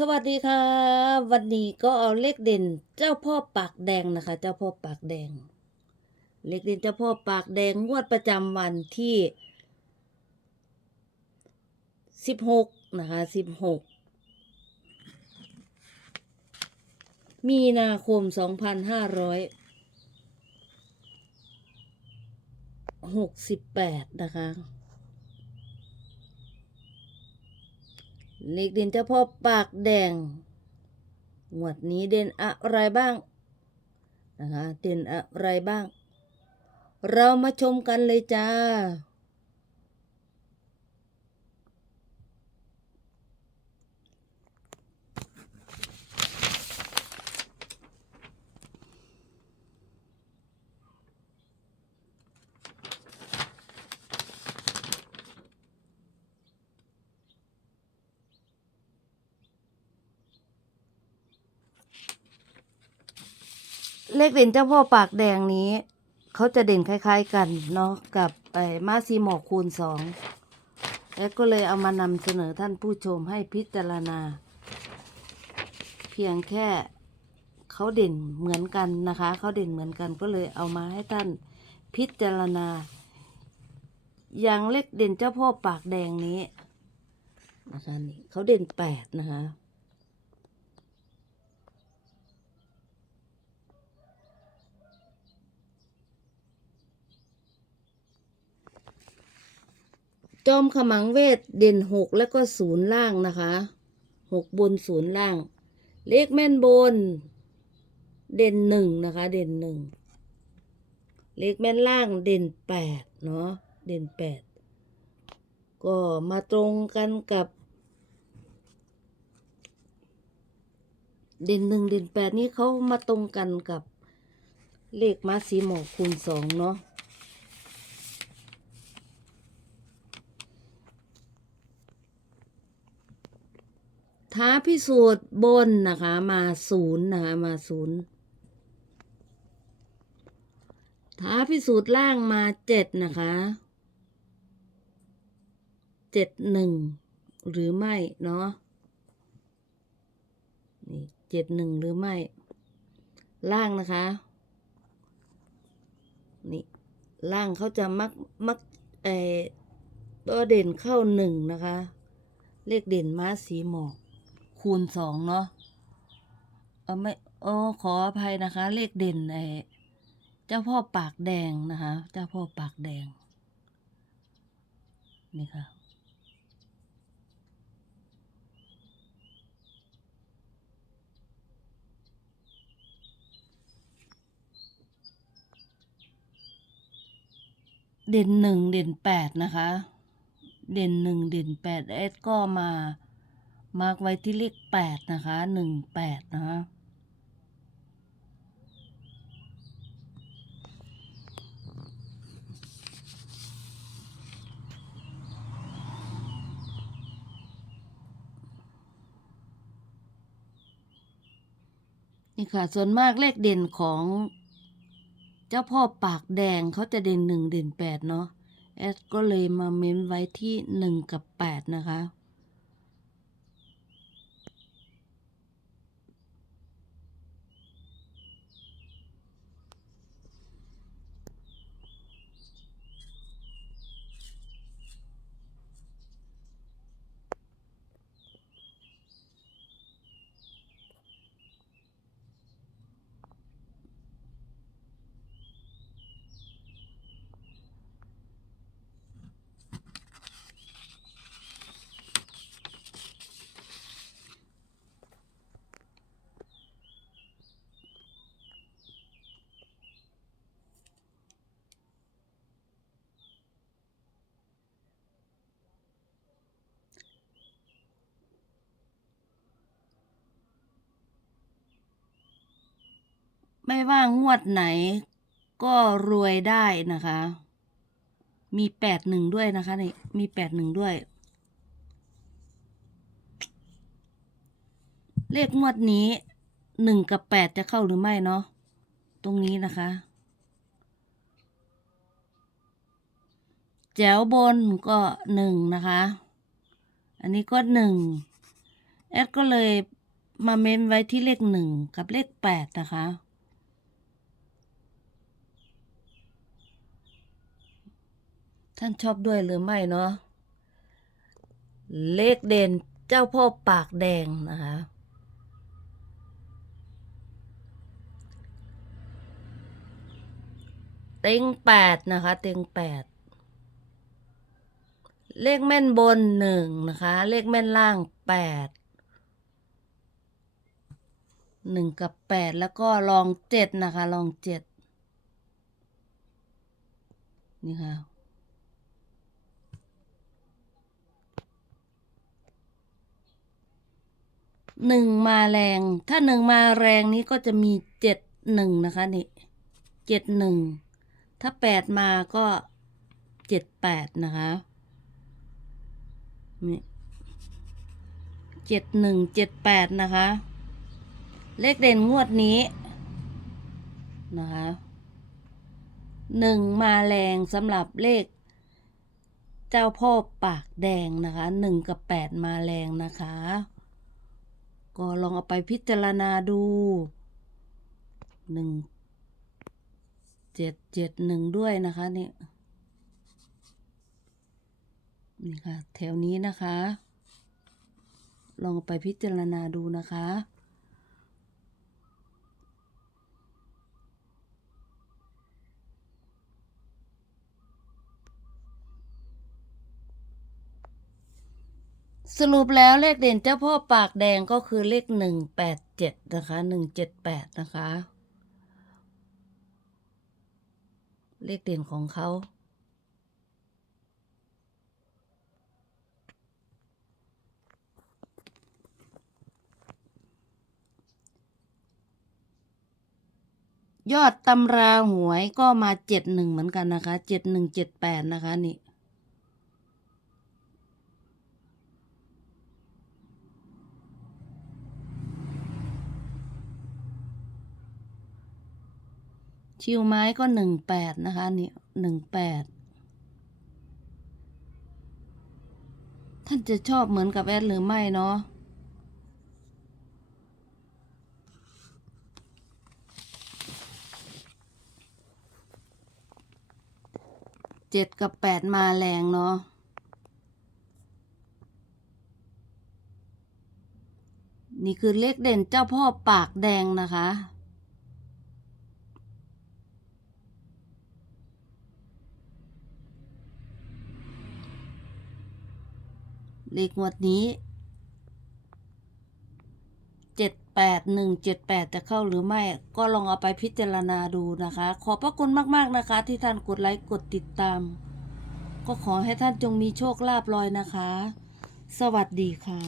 สวัสดีค่ะ วันนี้ก็เอาเลขเด่นเจ้าพ่อปากแดงนะคะ เจ้าพ่อปากแดง เลขเด่นเจ้าพ่อปากแดงงวดประจำวันที่สิบหกนะคะสิบหกมีนาคมสองพันห้าร้อยหกสิบแปดนะคะ เลขเด่นเจ้าพ่อปากแดงงวดนี้เด่นอะไรบ้างนะคะเด่นอะไรบ้าง เรามาชมกันเลยจ้า เลขเด่นเจ้าพ่อปากแดงนี้ เขาจะเด่นคล้าย ๆ กันเนาะกับไอ้มาซีหมอกคูณสองแล้วก็เลยเอามานำเสนอท่านผู้ชมให้พิจารณา เพียงแค่เขาเด่นเหมือนกันนะคะ เขาเด่นเหมือนกันก็เลยเอามาให้ท่านพิจารณา อย่างเลขเด่นเจ้าพ่อปากแดงนี้นะคะนี่เขาเด่นแปดนะคะ จอมขมังเวทเด่นหกแล้วก็ศูนย์ล่างนะคะหกบนศูนย์ล่าง เลขแม่นบน เด่นหนึ่งนะคะ เด่นหนึ่งเลขแม่นล่างเด่นแปดเนาะเด่นแปดก็มาตรงกันกับ เด่นหนึ่งเด่นแปดนี่เขามาตรงกันกับเลขมาสีหมอกคูณสองเนาะ ท้าพิสูจน์บนนะคะ มาศูนย์นะคะ มาศูนย์ท้าพิสูจน์ล่างมาเจ็ดนะคะเจ็ดหนึ่งหรือไม่เนาะนี่เจ็ดหนึ่งหรือไม่ ล่างนะคะ นี่ล่างเขาจะมักมักเออตัวเด่นเข้าหนึ่งนะคะ เลขเด่นม้าสีหมอก คูณสองเนาะเออไม่โอ้ขออภัยนะคะ เลขเด่นไอเจ้าพ่อปากแดงนะคะ เจ้าพ่อปากแดง นี่ค่ะเด่นหนึ่งเด่นแปดนะคะ เด่นหนึ่งเด่นแปดเอสก็มา มาร์กไว้ที่เลขแปดนะคะหนึ่งแปดนะคะนี่ค่ะ ส่วนมากเลขเด่นของเจ้าพ่อปากแดงเขาจะเด่นหนึ่งเด่นแปดเนาะแอดก็เลยมาเม้นไว้ที่หนึ่งกับแปดนะคะ ไม่ว่างวดไหน ก็รวยได้นะคะ มีแปดหนึ่งด้วยนะคะนี่มีแปดหนึ่งด้วย เลขงวดนี้หนึ่งกับแปดจะเข้าหรือไม่เนาะตรงนี้นะคะแจ๋วบนก็หนึ่งนะคะ อันนี้ก็หนึ่งแอดก็เลยมาเม้นไว้ที่เลขหนึ่งกับเลขแปดนะคะ ท่านชอบด้วยหรือไม่เนาะเลขเด่นเจ้าพ่อปากแดงนะคะ เต็งแปดนะคะ เต็งแปดเลขแม่นบนหนึ่งนะคะ เลขแม่นล่างแปดหนึ่งกับแปดแล้วก็ลองเจ็ดนะคะ ลองเจ็ดนี่ค่ะ หนึ่งมาแรง ถ้าหนึ่งมาแรงนี้ก็จะมีเจ็ดหนึ่งนะคะนี่เจ็ดหนึ่งถ้าแปดมาก็เจ็ดแปดนะคะนี่เจ็ดหนึ่งเจ็ดแปดนะคะ เลขเด่นงวดนี้นะคะหนึ่งมาแรงสำหรับเลข เจ้าพ่อปากแดงนะคะหนึ่งกับแปดมาแรงนะคะ ก็ลองเอาไปพิจารณาดูหนึ่งเจ็ดเจ็ดหนึ่งด้วยนะคะนี่นี่ค่ะ แถวนี้นะคะ ลองเอาไปพิจารณาดูนะคะ สรุปแล้วเลขเด่นเจ้าพ่อปากแดงก็คือเลขหนึ่งแปดเจ็ดนะคะหนึ่งเจ็ดแปดนะคะ เลขเด่นของเขา ยอดตำราหวยก็มาเจ็ดหนึ่งเหมือนกันนะคะเจ็ดหนึ่งเจ็ดแปดนะคะนี่ ชิวไม้ก็หนึ่งแปดนะคะนี่หนึ่งแปดท่านจะชอบเหมือนกับแอดหรือไม่เนาะเจ็ดกับแปดมาแรงเนาะนี่คือเลขเด่นเจ้าพ่อปากแดงนะคะ เลขงวดนี้เจ็ดแปดหนึ่งเจ็ดแปดจะเข้าหรือไม่ก็ลองเอาไปพิจารณาดูนะคะ ขอบพระคุณมากๆนะคะ ที่ท่านกดไลค์กดติดตาม ก็ขอให้ท่านจงมีโชคลาภลอยนะคะ สวัสดีค่ะ